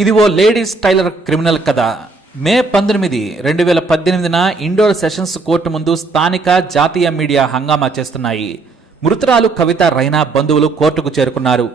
ఇది ఓ ladies tailor criminal కథ. మే పంతొమ్మిది రెండు వేల పద్దెనిమిదిన ఇండోర్ సెషన్స్ కోర్టు ముందు స్థానిక జాతీయ మీడియా హంగామా చేస్తున్నాయి. మృతురాలు కవిత రైనా బంధువులు కోర్టుకు చేరుకున్నారు.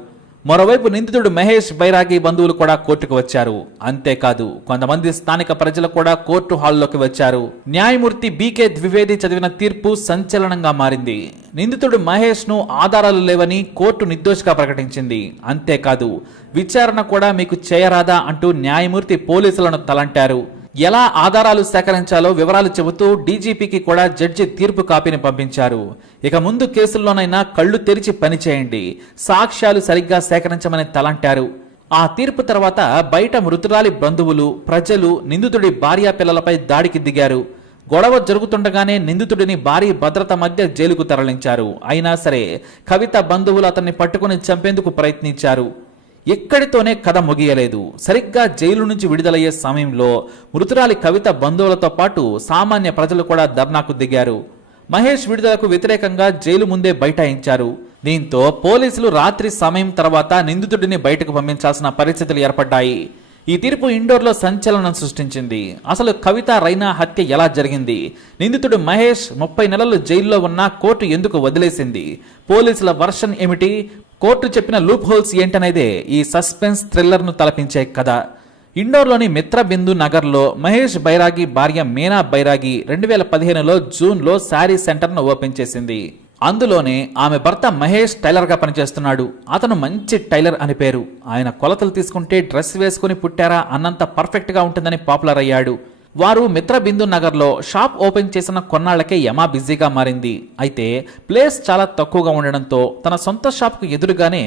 మరోవైపు నిందితుడు మహేష్ బైరాగి బంధువులు కూడా కోర్టుకు వచ్చారు. అంతేకాదు కొంతమంది స్థానిక ప్రజలు కూడా కోర్టు హాల్లోకి వచ్చారు. న్యాయమూర్తి బీకే ద్వివేది చదివిన తీర్పు సంచలనంగా మారింది. నిందితుడు మహేష్ను ఆధారాలు లేవని కోర్టు నిర్దోషిగా ప్రకటించింది. అంతేకాదు విచారణ కూడా మీకు చేయరాదా అంటూ న్యాయమూర్తి పోలీసులను తలంటారు. ఎలా ఆధారాలు సేకరించాలో వివరాలు చెబుతూ డీజీపీకి కూడా జడ్జి తీర్పు కాపీని పంపించారు. ఇక ముందు కేసుల్లోనైనా కళ్ళు తెరిచి పనిచేయండి. సాక్ష్యాలు సరిగ్గా సేకరించమని తలంటారు. ఆ తీర్పు తర్వాత బయట మృతురాలి బంధువులు ప్రజలు నిందితుడి భార్యా పిల్లలపై దాడికి దిగారు. గొడవ జరుగుతుండగానే నిందితుడిని భారీ భద్రత మధ్య జైలుకు తరలించారు. అయినా సరే కవిత బంధువులు అతన్ని పట్టుకుని చంపేందుకు ప్రయత్నించారు. ఎక్కడితోనే కథ ముగియలేదు. సరిగ్గా జైలు నుంచి విడుదలయ్యే సమయంలో మృతురాలి కవిత బంధువులతో పాటు సామాన్య ప్రజలు కూడా ధర్నాకు దిగారు. మహేష్ విడుదలకు వ్యతిరేకంగా జైలు ముందే బైఠాయించారు. దీంతో పోలీసులు రాత్రి సమయం తర్వాత నిందితుడిని బయటకు పంపించాల్సిన పరిస్థితులు ఏర్పడ్డాయి. ఈ తీర్పు ఇండోర్లో సంచలనం సృష్టించింది. అసలు కవిత రైనా హత్య ఎలా జరిగింది? నిందితుడు మహేష్ ముప్పై నెలలు జైల్లో ఉన్న కోర్టు ఎందుకు వదిలేసింది? పోలీసుల వర్షన్ ఏమిటి? కోర్టు చెప్పిన లూప్ హోల్స్ ఏంటనేదే ఈ సస్పెన్స్ థ్రిల్లర్ను తలపించే కథ. ఇండోర్లోని మిత్రబిందు నగర్లో మహేష్ బైరాగి భార్య మీనా బైరాగి రెండు వేల పదిహేనులో జూన్లో శారీ సెంటర్ను ఓపెన్ చేసింది. అందులోనే ఆమె భర్త మహేష్ టైలర్గా పనిచేస్తున్నాడు. అతను మంచి టైలర్ అని పేరు. ఆయన కొలతలు తీసుకుంటే డ్రెస్ వేసుకుని పుట్టారా అన్నంత పర్ఫెక్ట్గా ఉంటుందని పాపులర్ అయ్యాడు. వారు మిత్రబిందు నగర్లో షాప్ ఓపెన్ చేసిన కొన్నాళ్ళకే యమా బిజీగా మారింది. అయితే ప్లేస్ చాలా తక్కువగా ఉండడంతో తన సొంత షాప్కు ఎదురుగానే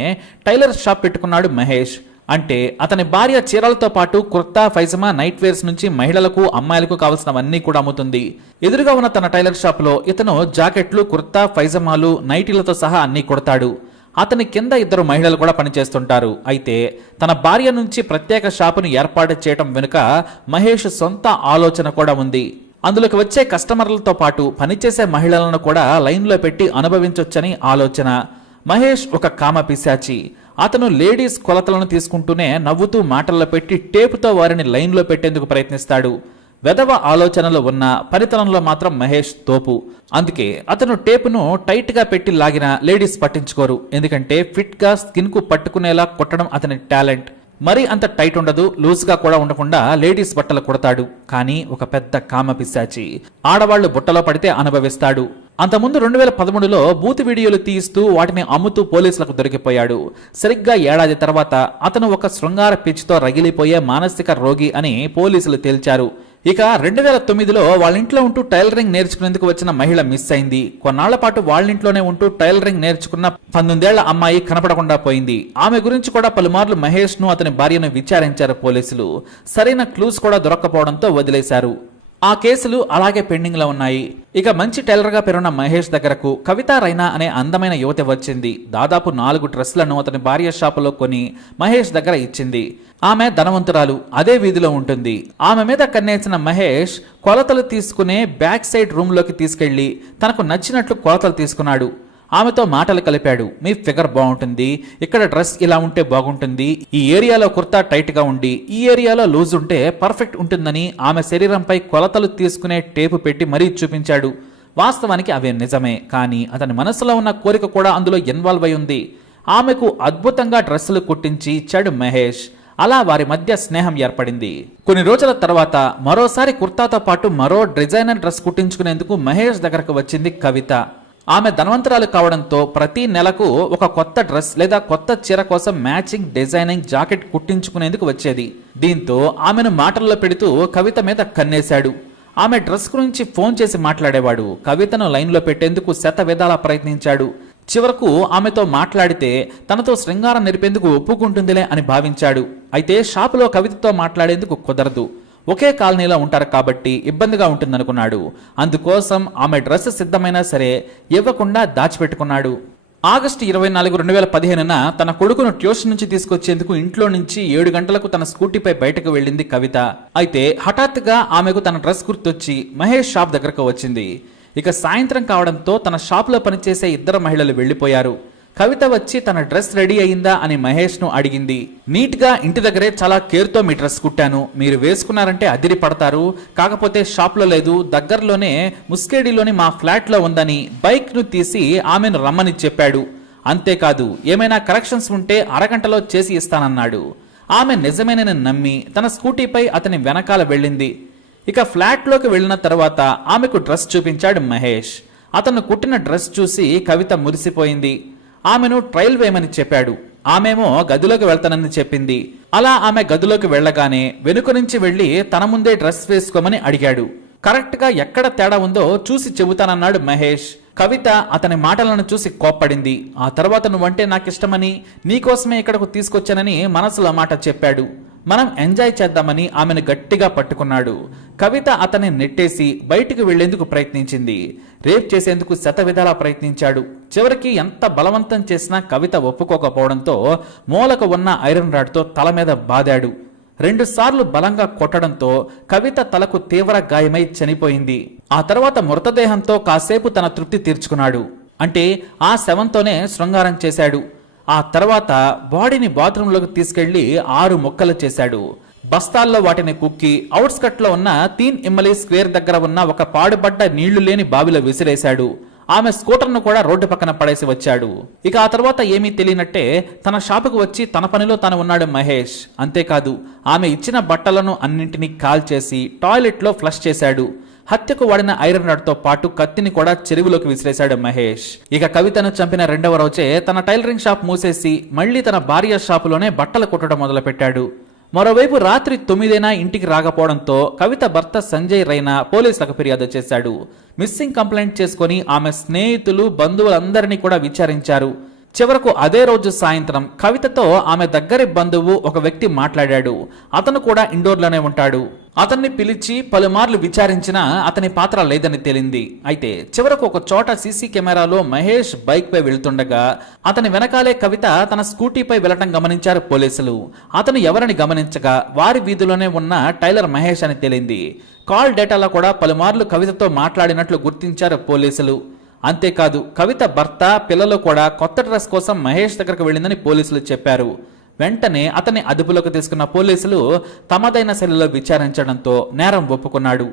టైలర్ షాప్ పెట్టుకున్నాడు మహేష్. అంటే అతని భార్య చీరలతో పాటు కుర్తా ఫైజమా నైట్ వేర్స్ నుంచి మహిళలకు అమ్మాయిలకు కావలసినవన్నీ కూడా అమ్ముతుంది. ఎదురుగా ఉన్న తన టైలర్ షాప్లో ఇతను జాకెట్లు కుర్తా ఫైజమాలు నైటీలతో సహా అన్నీ కుడతాడు. అతని కింద ఇద్దరు మహిళలు కూడా పనిచేస్తుంటారు. అయితే తన భార్య నుంచి ప్రత్యేక షాపును ఏర్పాటు చేయడం వెనుక మహేష్ సొంత ఆలోచన కూడా ఉంది. అందులోకి వచ్చే కస్టమర్లతో పాటు పనిచేసే మహిళలను కూడా లైన్లో పెట్టి అనుభవించొచ్చని ఆలోచన. మహేష్ ఒక కామ పిశాచి. అతను లేడీస్ కొలతలను తీసుకుంటూనే నవ్వుతూ మాటల్లో పెట్టి టేపుతో వారిని లైన్లో పెట్టేందుకు ప్రయత్నిస్తాడు. వెధవ ఆలోచనలు ఉన్న పనితనంలో మాత్రం మహేష్ తోపు. అందుకే అతను టేపును టైట్గా పెట్టి లాగిన లేడీస్ పట్టించుకోరు. ఎందుకంటే ఫిట్గా స్కిన్కు పట్టుకునేలా కొట్టడం అతని టాలెంట్. మరి అంత టైట్ ఉండదు లూజ్గా కూడా ఉండకుండా లేడీస్ బట్టలు కుడతాడు. కానీ ఒక పెద్ద కామ పిశాచి. ఆడవాళ్ళు బుట్టలో పడితే అనుభవిస్తాడు. అంతకుముందు రెండు వేల పదమూడులో బూత్ వీడియోలు తీస్తూ వాటిని అమ్ముతూ పోలీసులకు దొరికిపోయాడు. సరిగ్గా ఏడాది తర్వాత అతను ఒక శృంగార పిచ్చితో రగిలిపోయే మానసిక రోగి అని పోలీసులు తేల్చారు. ఇక రెండు వేల తొమ్మిదిలో వాళ్ళ ఇంట్లో ఉంటూ టైలరింగ్ నేర్చుకునేందుకు వచ్చిన మహిళ మిస్ అయింది. కొన్నాళ్ళ పాటు వాళ్ళ ఇంట్లోనే ఉంటూ టైలరింగ్ నేర్చుకున్న పంతొమ్మిదేళ్ళ అమ్మాయి కనపడకుండా పోయింది. ఆమె గురించి కూడా పలుమార్లు మహేష్ను అతని భార్యను విచారించారు పోలీసులు. సరైన క్లూస్ కూడా దొరక్కపోవడంతో వదిలేశారు. ఆ కేసులు అలాగే పెండింగ్లో ఉన్నాయి. ఇక మంచి టైలర్గా పేరున్న మహేష్ దగ్గరకు కవిత రైనా అనే అందమైన యువతి వచ్చింది. దాదాపు నాలుగు డ్రెస్లను అతని భార్య షాపులో కొని మహేష్ దగ్గర ఇచ్చింది. ఆమె ధనవంతురాలు అదే వీధిలో ఉంటుంది. ఆమె మీద కన్నేసిన మహేష్ కొలతలు తీసుకునే బ్యాక్ సైడ్ రూమ్లోకి తీసుకెళ్ళి తనకు నచ్చినట్లు కొలతలు తీసుకున్నాడు. ఆమెతో మాటలు కలిపాడు. మీ ఫిగర్ బాగుంటుంది. ఇక్కడ డ్రెస్ ఇలా ఉంటే బాగుంటుంది. ఈ ఏరియాలో కుర్తా టైట్గా ఉండి ఈ ఏరియాలో లూజ్ ఉంటే పర్ఫెక్ట్ ఉంటుందని ఆమె శరీరంపై కొలతలు తీసుకునే టేపు పెట్టి మరీ చూపించాడు. వాస్తవానికి అవే నిజమే. కానీ అతని మనసులో ఉన్న కోరిక కూడా అందులో ఇన్వాల్వ్ అయి ఉంది. ఆమెకు అద్భుతంగా డ్రెస్సులు కుట్టించి ఇచ్చాడు మహేష్. అలా వారి మధ్య స్నేహం ఏర్పడింది. కొన్ని రోజుల తర్వాత మరోసారి కుర్తాతో పాటు మరో డిజైనర్ డ్రెస్ కుట్టించుకునేందుకు మహేష్ దగ్గరకు వచ్చింది కవిత. ఆమె ధనవంతరాలు కావడంతో ప్రతి నెలకు ఒక కొత్త డ్రెస్ లేదా కొత్త చీర కోసం మ్యాచింగ్ డిజైనింగ్ జాకెట్ కుట్టించుకునేందుకు వచ్చేది. దీంతో ఆమెను మాటల్లో పెడుతూ కవిత మీద కన్నేశాడు. ఆమె డ్రెస్ గురించి ఫోన్ చేసి మాట్లాడేవాడు. కవితను లైన్లో పెట్టేందుకు శత విధాలా ప్రయత్నించాడు. చివరకు ఆమెతో మాట్లాడితే తనతో శృంగారం నిరిపేందుకు ఒప్పుకుంటుందిలే అని భావించాడు. అయితే షాపులో కవితతో మాట్లాడేందుకు కుదరదు. ఒకే కాలనీలో ఉంటారు కాబట్టి ఇబ్బందిగా ఉంటుందనుకున్నాడు. అందుకోసం ఆమె డ్రెస్ సిద్ధమైనా సరే ఇవ్వకుండా దాచిపెట్టుకున్నాడు. ఆగస్టు ఇరవై నాలుగు రెండు వేల పదిహేనున తన కొడుకును ట్యూషన్ నుంచి తీసుకొచ్చేందుకు ఇంట్లో నుంచి ఏడు గంటలకు తన స్కూటీపై బయటకు వెళ్ళింది కవిత. అయితే హఠాత్తుగా ఆమెకు తన డ్రెస్ గుర్తొచ్చి మహేష్ షాప్ దగ్గరకు వచ్చింది. ఇక సాయంత్రం కావడంతో తన షాపులో పనిచేసే ఇద్దరు మహిళలు వెళ్ళిపోయారు కవిత వచ్చి తన డ్రెస్ రెడీ అయిందా అని మహేష్ను అడిగింది. నీట్గా ఇంటి దగ్గరే చాలా కేర్తో మీ డ్రెస్ కుట్టాను. మీరు వేసుకున్నారంటే అదిరి పడతారు. కాకపోతే షాప్లో లేదు. దగ్గరలోనే ముస్కేడిలోని మా ఫ్లాట్లో ఉందని బైక్ను తీసి ఆమెను రమ్మని చెప్పాడు. అంతేకాదు ఏమైనా కరెక్షన్స్ ఉంటే అరగంటలో చేసి ఇస్తానన్నాడు. ఆమె నిజమేనని నమ్మి తన స్కూటీపై అతని వెనకాల వెళ్ళింది. ఇక ఫ్లాట్లోకి వెళ్ళిన తర్వాత ఆమెకు డ్రెస్ చూపించాడు మహేష్. అతను కుట్టిన డ్రెస్ చూసి కవిత మురిసిపోయింది. ఆమెను ట్రయల్ వేయమని చెప్పాడు. ఆమెమో గదిలోకి వెళ్తానని చెప్పింది. అలా ఆమె గదిలోకి వెళ్ళగానే వెనుక నుంచి వెళ్ళి తన ముందే డ్రెస్ వేసుకోమని అడిగాడు. కరెక్ట్గా ఎక్కడ తేడా ఉందో చూసి చెబుతానన్నాడు మహేష్. కవిత అతని మాటలను చూసి కోప్పడింది. ఆ తర్వాత నువ్వంటే నాకిష్టమని నీకోసమే ఇక్కడకు తీసుకొచ్చానని మనసులో మాట చెప్పాడు. మనం ఎంజాయ్ చేద్దామని ఆమెను గట్టిగా పట్టుకున్నాడు. కవిత అతన్ని నెట్టేసి బయటికి వెళ్ళేందుకు ప్రయత్నించింది. రేప్ చేసేందుకు శతవిధాలా ప్రయత్నించాడు. చివరికి ఎంత బలవంతం చేసినా కవిత ఒప్పుకోకపోవడంతో మూలకు ఉన్న ఐరన్ రాడ్తో తల మీద బాదాడు. రెండుసార్లు బలంగా కొట్టడంతో కవిత తలకు తీవ్ర గాయమై చనిపోయింది. ఆ తర్వాత మృతదేహంతో కాసేపు తన తృప్తి తీర్చుకున్నాడు. అంటే ఆ శవంతోనే శృంగారం చేశాడు. ఆ తర్వాత బాడీని బాత్రూంలోకి తీసుకెళ్ళి ఆరు ముక్కలు చేశాడు. బస్తాల్లో వాటిని కుక్కి అవుట్స్కట్లో ఉన్న తీన్ ఇమ్మలి స్క్వేర్ దగ్గర ఉన్న ఒక పాడుబడ్డ నీళ్ళు లేని బావిలో విసిరేశాడు. ఆమె స్కూటర్ను కూడా రోడ్డు పక్కన పడేసి వచ్చాడు. ఇక ఆ తర్వాత ఏమీ తెలియనట్టే తన షాపుకు వచ్చి తన పనిలో తాను ఉన్నాడు మహేష్. అంతేకాదు ఆమె ఇచ్చిన బట్టలను అన్నింటినీ కాల్చేసి టాయిలెట్లో ఫ్లష్ చేశాడు. హత్యకు వాడిన ఐరన్ రాడ్తో పాటు కత్తిని కూడా చెరువులోకి విసిరేశాడు మహేష్. ఇక కవితను చంపిన రెండవ రోజే తన టైలరింగ్ షాప్ మూసేసి మళ్ళీ తన భార్య షాపులోనే బట్టలు కుట్టడం మొదలుపెట్టాడు. మరోవైపు రాత్రి తొమ్మిదైనా ఇంటికి రాకపోవడంతో కవిత భర్త సంజయ్ రైనా పోలీసులకు ఫిర్యాదు చేశాడు. మిస్సింగ్ కంప్లైంట్ చేసుకుని ఆమె స్నేహితులు బంధువులందరినీ కూడా విచారించారు. చివరకు అదే రోజు సాయంత్రం కవితతో ఆమె దగ్గరి బంధువు ఒక వ్యక్తి మాట్లాడాడు. అతను కూడా ఇండోర్లోనే ఉంటాడు. అతన్ని పిలిచి పలుమార్లు విచారించినా అతని పాత్ర లేదని తేలింది. అయితే చివరకు ఒక చోట సీసీ కెమెరాలో మహేష్ బైక్ పై వెళ్తుండగా అతని వెనకాలే కవిత తన స్కూటీపై వెళ్ళటం గమనించారు పోలీసులు. అతను ఎవరని గమనించగా వారి వీధిలోనే ఉన్న టైలర్ మహేష్ అని తేలింది. కాల్ డేటాలో కూడా పలుమార్లు కవితతో మాట్లాడినట్లు గుర్తించారు పోలీసులు. అంతేకాదు కవిత భర్త పిల్లలు కూడా కొత్త డ్రెస్ కోసం మహేష్ దగ్గరకు వెళ్ళిందని పోలీసులు చెప్పారు. వెంటనే అతన్ని అదుపులోకి తీసుకున్న పోలీసులు తమదైన శైలిలో విచారించడంతో నేరం ఒప్పుకున్నాడు.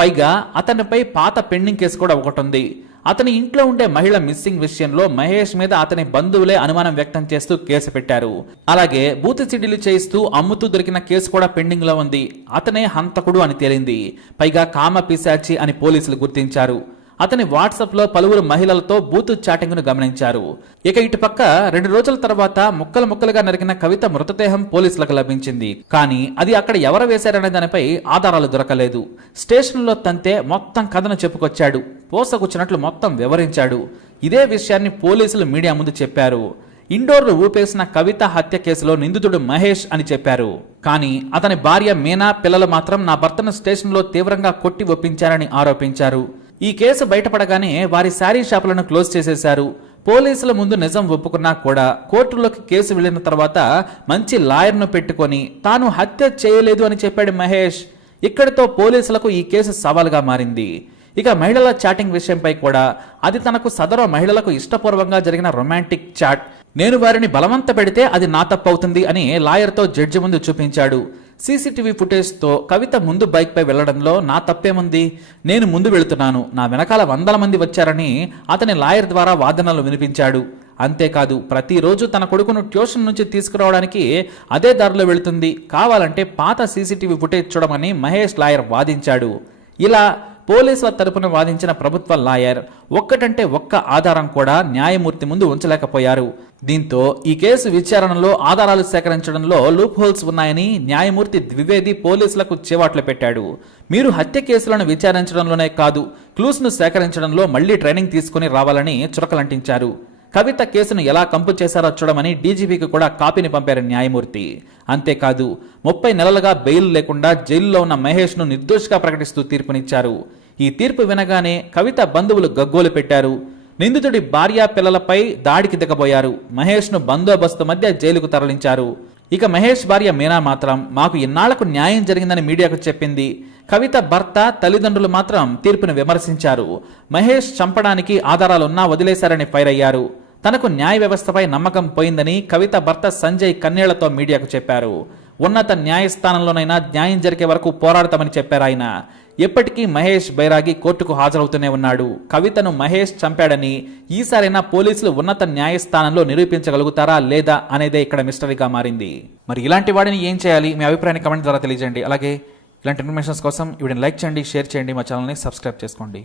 పైగా అతనిపై పాత పెండింగ్ కేసు కూడా ఒకటి ఉంది అతని ఇంట్లో ఉండే మహిళ మిస్సింగ్ విషయంలో మహేష్ మీద అతని బంధువులే అనుమానం వ్యక్తం చేస్తూ కేసు పెట్టారు. అలాగే బూతి సిడీలు చేయిస్తూ అమ్ముతూ దొరికిన కేసు కూడా పెండింగ్లో ఉంది. అతనే హంతకుడు అని తేలింది. పైగా కామ పిశాచి అని పోలీసులు గుర్తించారు. అతని వాట్సాప్లో పలువురు మహిళలతో బూతు చాటింగ్ను గమనించారు. ఇక ఇటుపక్క రెండు రోజుల తర్వాత ముక్కలు ముక్కలుగా నరికిన కవిత మృతదేహం పోలీసులకు లభించింది. కానీ అది అక్కడ ఎవరు వేశారనే దానిపై ఆధారాలు దొరకలేదు. స్టేషన్లో తంతే మొత్తం కథను చెప్పుకొచ్చాడు. పోసకొచ్చినట్లు మొత్తం వివరించాడు. ఇదే విషయాన్ని పోలీసులు మీడియా ముందు చెప్పారు. ఇండోర్ను ఊపేసిన కవిత హత్య కేసులో నిందితుడు మహేష్ అని చెప్పారు. కానీ అతని భార్య మీనా పిల్లలు మాత్రం నా భర్తను స్టేషన్లో తీవ్రంగా కొట్టి ఒప్పించారని ఆరోపించారు. ఈ కేసు బయటపడగానే వారి శారీ షాపులను క్లోజ్ చేసేశారు. పోలీసుల ముందు నిజం ఒప్పుకున్నా కూడా కోర్టులోకి కేసు వెళ్ళిన తర్వాత మంచి లాయర్ను పెట్టుకొని తాను హత్య చేయలేదు అని చెప్పాడు మహేష్. ఇక్కడితో పోలీసులకు ఈ కేసు సవాల్గా మారింది. ఇక మహిళల చాటింగ్ విషయంపై కూడా అది తనకు సదరు మహిళలకు ఇష్టపూర్వంగా జరిగిన రొమాంటిక్ చాట్. నేను వారిని బలవంత పెడితే అది నా తప్పవుతుంది అని లాయర్తో జడ్జి ముందు చూపించాడు. సీసీటీవీ ఫుటేజ్తో కవిత ముందు బైక్పై వెళ్ళడంలో నా తప్పేముంది? నేను ముందు వెళుతున్నాను. నా వెనకాల వందల మంది వచ్చారని అతని లాయర్ ద్వారా వాదనలు వినిపించాడు. అంతేకాదు ప్రతిరోజు తన కొడుకును ట్యూషన్ నుంచి తీసుకురావడానికి అదే దారిలో వెళుతుంది. కావాలంటే పాత సీసీటీవీ ఫుటేజ్ చూడమని మహేష్ లాయర్ వాదించాడు. ఇలా పోలీసుల తరపున వాదించిన ప్రభుత్వ లాయర్ ఒక్కటంటే ఒక్క ఆధారం కూడా న్యాయమూర్తి ముందు ఉంచలేకపోయారు. దీంతో ఈ కేసు విచారణలో ఆధారాలు సేకరించడంలో లూప్ హోల్స్ ఉన్నాయని న్యాయమూర్తి ద్వివేది పోలీసులకు చేవాట్లు పెట్టాడు. మీరు హత్య కేసులను విచారించడంలోనే కాదు క్లూస్ను సేకరించడంలో మళ్ళీ ట్రైనింగ్ తీసుకుని రావాలని చురకలంటించారు. కవిత కేసును ఎలా కంపు చేశారో చూడమని డీజీపీకి కూడా కాపీని పంపారు న్యాయమూర్తి. అంతేకాదు ముప్పై నెలలుగా బెయిల్ లేకుండా జైల్లో ఉన్న మహేష్ను నిర్దోషిగా ప్రకటిస్తూ తీర్పునిచ్చారు. ఈ తీర్పు వినగానే కవిత బంధువులు గగ్గోలు పెట్టారు. నిందితుడి భార్య పిల్లలపై దాడికి దిగబోయారు మహేష్ను బందోబస్తు మధ్య జైలుకు తరలించారు. ఇక మహేష్ భార్య మీనా మాత్రం మాకు ఇన్నాళ్ళకు న్యాయం జరిగిందని మీడియాకు చెప్పింది. కవిత భర్త తల్లిదండ్రులు మాత్రం తీర్పును విమర్శించారు. మహేష్ చంపడానికి ఆధారాలున్నా వదిలేశారని ఫైర్ అయ్యారు. తనకు న్యాయ వ్యవస్థపై నమ్మకం పోయిందని కవిత భర్త సంజయ్ కన్నేళ్ళతో మీడియాకు చెప్పారు. ఉన్నత న్యాయస్థానంలోనైనా న్యాయం జరిగే వరకు పోరాడతామని చెప్పారు ఆయన. ఎప్పటికీ మహేష్ బైరాగి కోర్టుకు హాజరవుతూనే ఉన్నాడు. కవితను మహేష్ చంపాడని ఈసారైనా పోలీసులు ఉన్నత న్యాయస్థానంలో నిరూపించగలుగుతారా లేదా అనేదే ఇక్కడ మిస్టరీగా మారింది. మరి ఇలాంటి వాడిని ఏం చేయాలి? మీ అభిప్రాయాన్ని కమెంట్ ద్వారా తెలియజేయండి. అలాగే ఇలాంటి ఇన్ఫర్మేషన్స్ కోసం వీడిని లైక్ చేయండి షేర్ చేయండి మా ఛానల్ని సబ్స్క్రైబ్ చేసుకోండి.